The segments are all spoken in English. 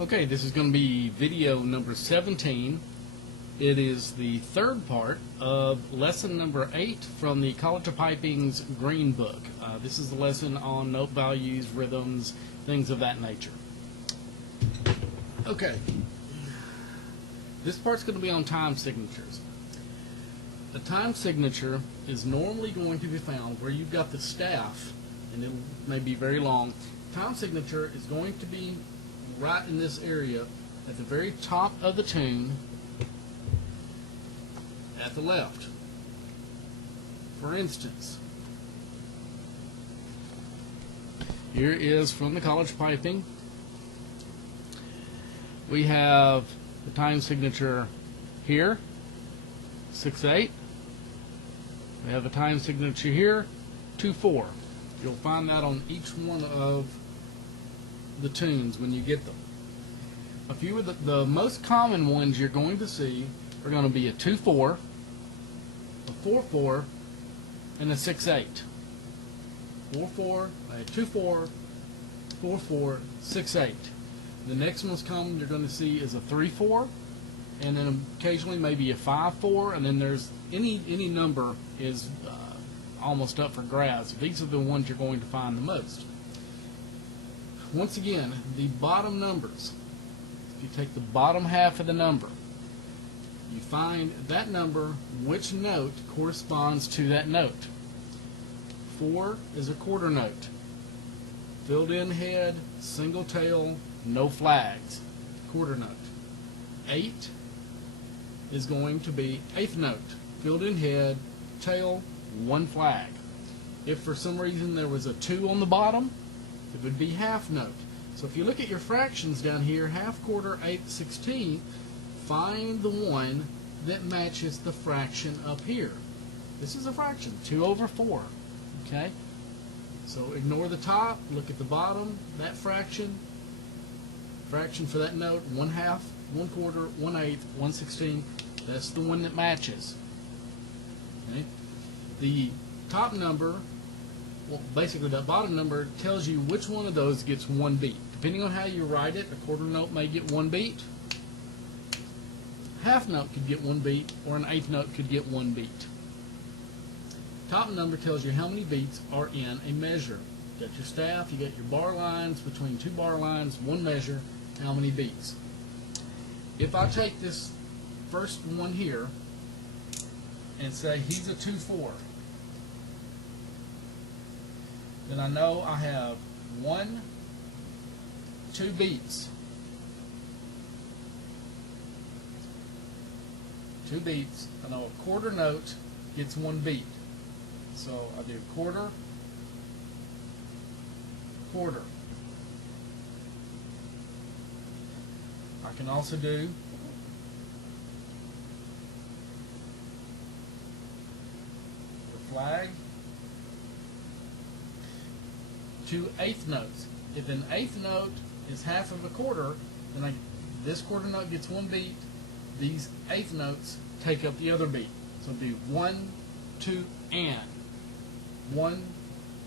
Okay, this is going to be video number 17. It is the third part of lesson number 8 from the College of Piping's Green Book. This is the lesson on note values, rhythms, things of that nature. Okay, this part's going to be on time signatures. A time signature is normally going to be found where you've got the staff, and it may be very long. Time signature is going to be right in this area at the very top of the tune at the left. For instance, here is from the College of Piping. We have the time signature here, 6/8. We have a time signature here, 2/4. You'll find that on each one of the tunes when you get them. A few of the most common ones you're going to see are going to be a 2/4, a 4/4, and a 6/8. 4/4, a 2/4, 4/4, 6/8. The next most common you're going to see is a 3/4, and then occasionally maybe a 5/4, and then there's any number is almost up for grabs. These are the ones you're going to find the most. Once again, the bottom numbers, if you take the bottom half of the number, you find that number, which note corresponds to that note. 4 is a quarter note. Filled in head, single tail, no flags, quarter note. 8 is going to be eighth note. Filled in head, tail, 1 flag. If for some reason there was a 2 on the bottom, it would be half note. So if you look at your fractions down here, half, quarter, eighth, 16th, find the one that matches the fraction up here. This is a fraction, 2/4. Okay? So ignore the top, look at the bottom, that fraction for that note, 1/2, 1/4, 1/8, 1/16, that's the one that matches. Okay? The top number, well, basically that bottom number tells you which one of those gets 1 beat. Depending on how you write it, a quarter note may get 1 beat, half note could get 1 beat, or an eighth note could get 1 beat. Top number tells you how many beats are in a measure. You got your staff, you got your bar lines, between 2 bar lines, 1 measure, how many beats. If I take this first one here and say he's a 2/4, then I know I have 2 beats. 2 beats. I know a quarter note gets 1 beat. So I do quarter, quarter. I can also do the flag. 2 eighth notes. If an eighth note is half of a quarter, then this quarter note gets 1 beat. These eighth notes take up the other beat. So it'll be 1, 2, and 1,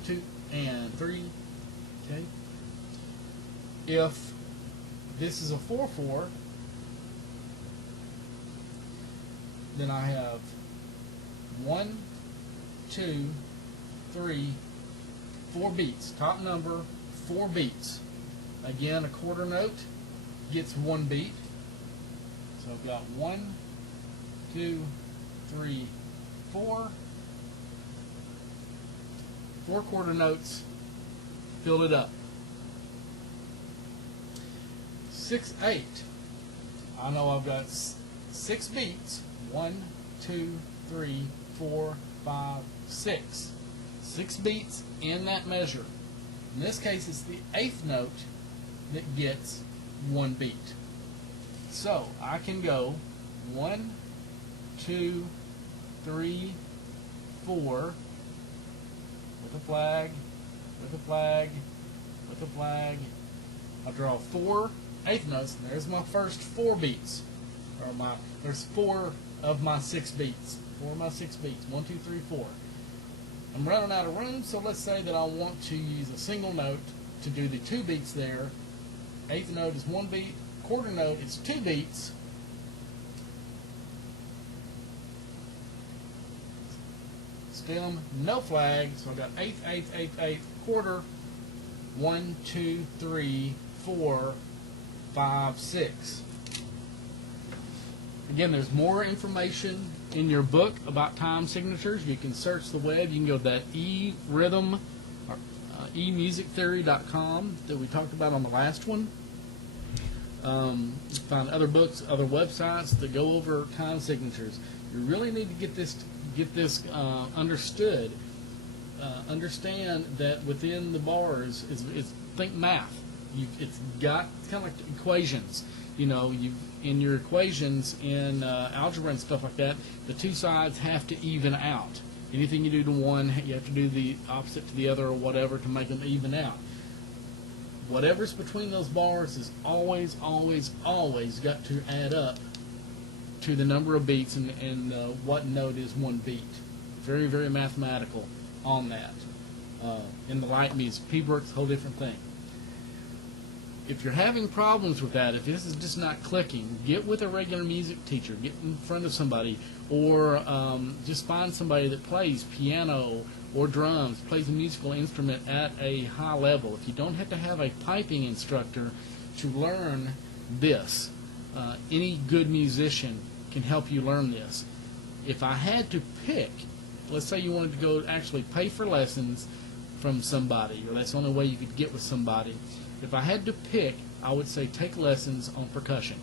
2, and 3. Okay. If this is a 4/4, then I have 1, 2, 3, 4 beats. Top number, 4 beats. Again, a quarter note gets 1 beat. So I've got 1, 2, 3, 4. 4 quarter notes filled it up. 6/8. I know I've got 6 beats. 1, 2, 3, 4, 5, 6. 6 beats in that measure. In this case, it's the eighth note that gets 1 beat. So I can go 1, 2, 3, 4 with a flag, with a flag, with a flag. I draw 4 eighth notes, and there's my first 4 beats. There's 4 of my 6 beats. 4 of my 6 beats. 1, 2, 3, 4. I'm running out of room, so let's say that I want to use a single note to do the 2 beats there. Eighth note is 1 beat, quarter note, it's 2 beats. Stem, no flag, so I've got eighth, eighth, eighth, eighth, quarter, 1, 2, 3, 4, 5, 6. Again, there's more information in your book about time signatures. You can search the web. You can go to that eRhythm or emusictheory.com that we talked about on the last one. Find other books, other websites that go over time signatures. You really need to get this understood. Understand that within the bars is think math. It's got kind of like equations. You know, in your equations in algebra and stuff like that, the two sides have to even out. Anything you do to one, you have to do the opposite to the other or whatever to make them even out. Whatever's between those bars is always, always, always got to add up to the number of beats and what note is one beat. Very, very mathematical on that. In the light music, P-Work's a whole different thing. If you're having problems with that, if this is just not clicking, get with a regular music teacher, get in front of somebody, or just find somebody that plays piano or drums, plays a musical instrument at a high level. If you don't have to have a piping instructor to learn this, any good musician can help you learn this. If I had to pick, let's say you wanted to go actually pay for lessons from somebody, or that's the only way you could get with somebody. If I had to pick, I would say take lessons on percussion.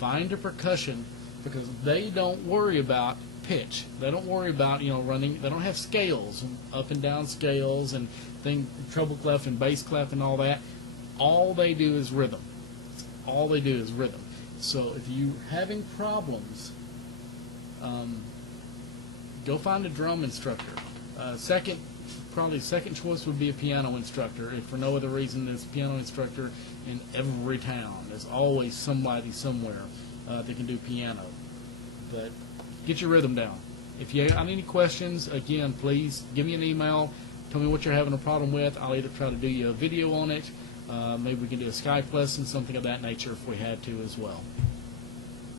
Find a percussion, because they don't worry about pitch. They don't worry about, you know, running. They don't have scales, up and down scales, and treble clef and bass clef and all that. All they do is rhythm. All they do is rhythm. So if you're having problems, go find a drum instructor. Probably second choice would be a piano instructor. If for no other reason, there's a piano instructor in every town. There's always somebody somewhere that can do piano. But get your rhythm down. If you have any questions, again, please give me an email. Tell me what you're having a problem with. I'll either try to do you a video on it. Maybe we can do a Skype lesson, something of that nature if we had to as well.